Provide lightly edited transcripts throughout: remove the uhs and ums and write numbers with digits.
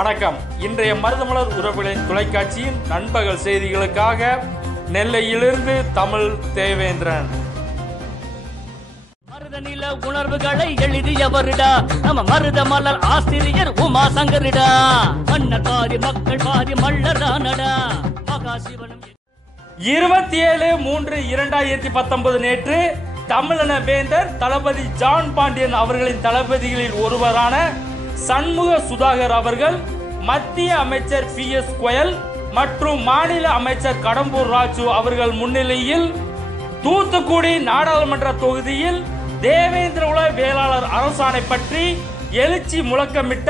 வணக்கம். இன்றைய மருதமலர் உறவுகளின் தொலைக்காட்சியின் நண்பகல் செய்திகளுக்காக நெல்லையிலிருந்து தமிழ் தேவேந்திரன். மருதநில உணர்வுகளை எழுதியவருடா நம்ம மருதமலர் ஆசிரியர் உமா சங்கரிடா. மன்னர் பாதி மக்கள் பாதி மல்லரானடா. மகாசிவனும் 27/3/2019 நேற்று தமிழன வேந்தர் தளபதி ஜான் பாண்டியன் அவர்களின் தளபதிகளில் ஒருவரான சண்முக சுதாகர் அவர்கள் மத்திய அமைச்சர் PS கோயல் மற்றும் மாநில அமைச்சர் கடம்பூர் ராஜு அவர்கள் முன்னிலையில் தூத்துக்குடி நாடாளுமன்ற தொகுதியில் தேவேந்திர குல வேளாளர் அரசாணை பற்றி எழுச்சி முழக்கமிட்ட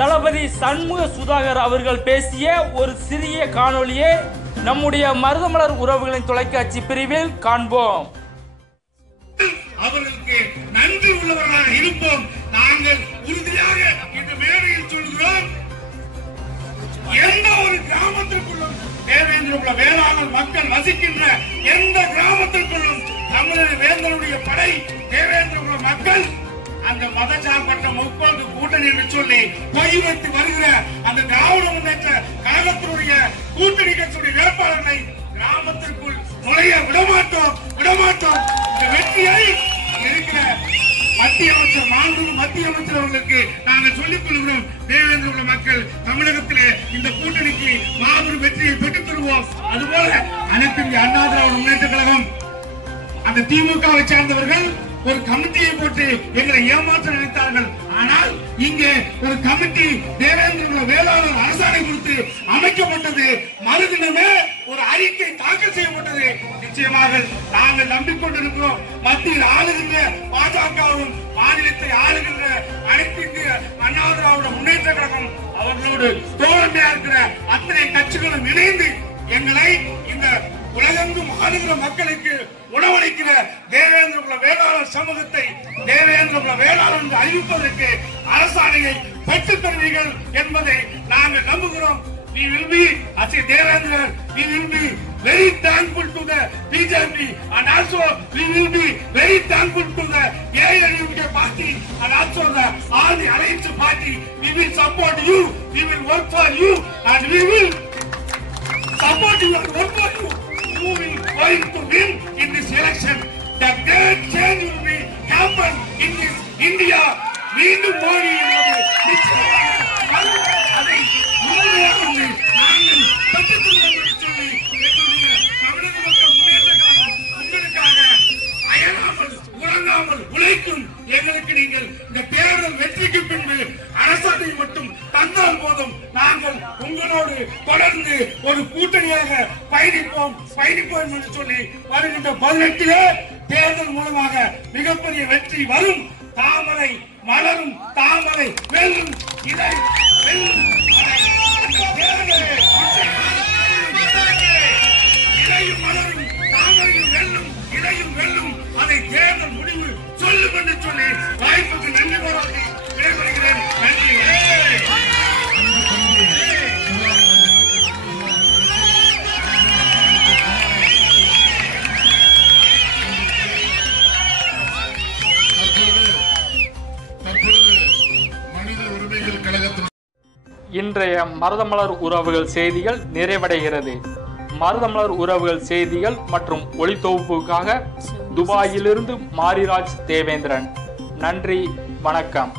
தளபதி சண்முக சுதாகர் அவர்கள் பேசிய ஒரு சிறிய காணொளியை நம்முடைய மருதமலர் உறவுகளின் தொலைக்காட்சி பிரிவில் காண்போம். அவர்களுக்கு நன்றி உள்ளவர்களாக இருப்போம். நாங்கள் உறுதியாக இந்த மேடையில் சொல்கிறோம், எந்த ஒரு கிராமத்திற்குள்ளும் தேவேந்திர குல வேளாளர் மக்கள் வசிக்கின்ற எந்த கிராமத்திற்குள்ளும் தமிழக வேந்தருடைய படை தேவேந்திர குல மக்கள் அந்த மதச்சார்பற்ற முற்போக்கு கூட்டணி என்று சொல்லி பொய் வைத்து வருகிற அந்த திராவிட முன்னேற்ற கழகத்தினுடைய கூட்டணி கட்சியுடைய வேட்பாளர்களை கிராமத்திற்குள் நுழைய விடமாட்டோம். இந்த வெற்றியை இருக்கிற மத்திய அமைச்சர் அவர்களுக்கு நாங்கள் சொல்லிக் கொள்கிறோம். தேவேந்திர குல மக்கள் தமிழகத்திலே இந்த கூட்டணிக்கு மாபெரும் வெற்றியை பெற்றுத் தருவோம். அதுபோல அனைத்து இந்திய அண்ணா திராவிட முன்னேற்ற கழகம் அந்த திமுகவை சேர்ந்தவர்கள் ஒரு கமிட்டியை போட்டு எங்களை ஏமாற்ற நினைத்தார்கள். ஆனால் இங்கே ஒரு கமிட்டி தேவேந்திர குல வேளாளர் அரசாணை குறித்து அமைக்கப்பட்டது. மறுதினமே ஒரு அறிக்கை தாக்கல் செய்யப்பட்டது. நிச்சயமாக நாங்கள் நம்பிக்கொண்டிருக்கிறோம். மத்தியில் ஆளுகின்ற பாஜகவும் மாநிலத்தை ஆளுகின்ற அனைத்து இந்திய அண்ணா திராவிட முன்னேற்ற கழகம் அவர்களோடு தோழமையா இருக்கிற அத்தனை கட்சிகளும் இணைந்து எங்களை இந்த உலகெங்கும் ஆளுகிற மக்களுக்கு உணவளிக்கிற தேவேந்திர குல வேளாளர் சமூகத்தை தேவேந்திர குல வேளாளர் என்று அறிவிப்பதற்கு அரசாணையை பெற்றுத் தருவீர்கள் என்பதை நாங்கள் நம்புகிறோம். We will be, as a Devendra, we will be very thankful to the BJP and also we will be very thankful to the AIUDK party and also all the alliance party. We will support you, we will work for you and we will support you and work for you. You will going to win in this election. The great change will be happen in this India. மீண்டும் மோடி அதை உறுதியாக நாங்கள் பெற்றுக்கொள்வோம் சொல்லி எங்களுடைய தமிழக மக்கள் முன்னேற்ற கழகம் உங்களுக்காக அயராமல் உறங்காமல் உழைக்கும். எங்களுக்கு நீங்கள் இந்த தேர்தல் வெற்றிக்கு பின்பு அரசாணை மட்டும் தந்தால் போதும். நாங்கள் உங்களோடு தொடர்ந்து ஒரு கூட்டணியாக பயணிப்போம் என்று சொல்லி வருகின்ற 18 தேர்தல் மூலமாக மிகப்பெரிய வெற்றி வரும். தாமரை மலரும், தாமரை வெல்லும், இதை வெல்லும். இதையும் மலரும், தாமரையும் வெல்லும், இதையும் வெல்லும். அதை தேர்தல் முடிவு சொல்லும் என்று சொல்லி வாய்ப்புக்கு நன்றி பாராட்டி விடைபெறுகிறேன். நன்றி. இன்றைய மருதமலர் உறவுகள் செய்திகள் நிறைவடைகிறது. மருதமலர் உறவுகள் செய்திகள் மற்றும் ஒளித்தொகுப்புக்காக துபாயிலிருந்து மாரிராஜ் தேவேந்திரன். நன்றி, வணக்கம்.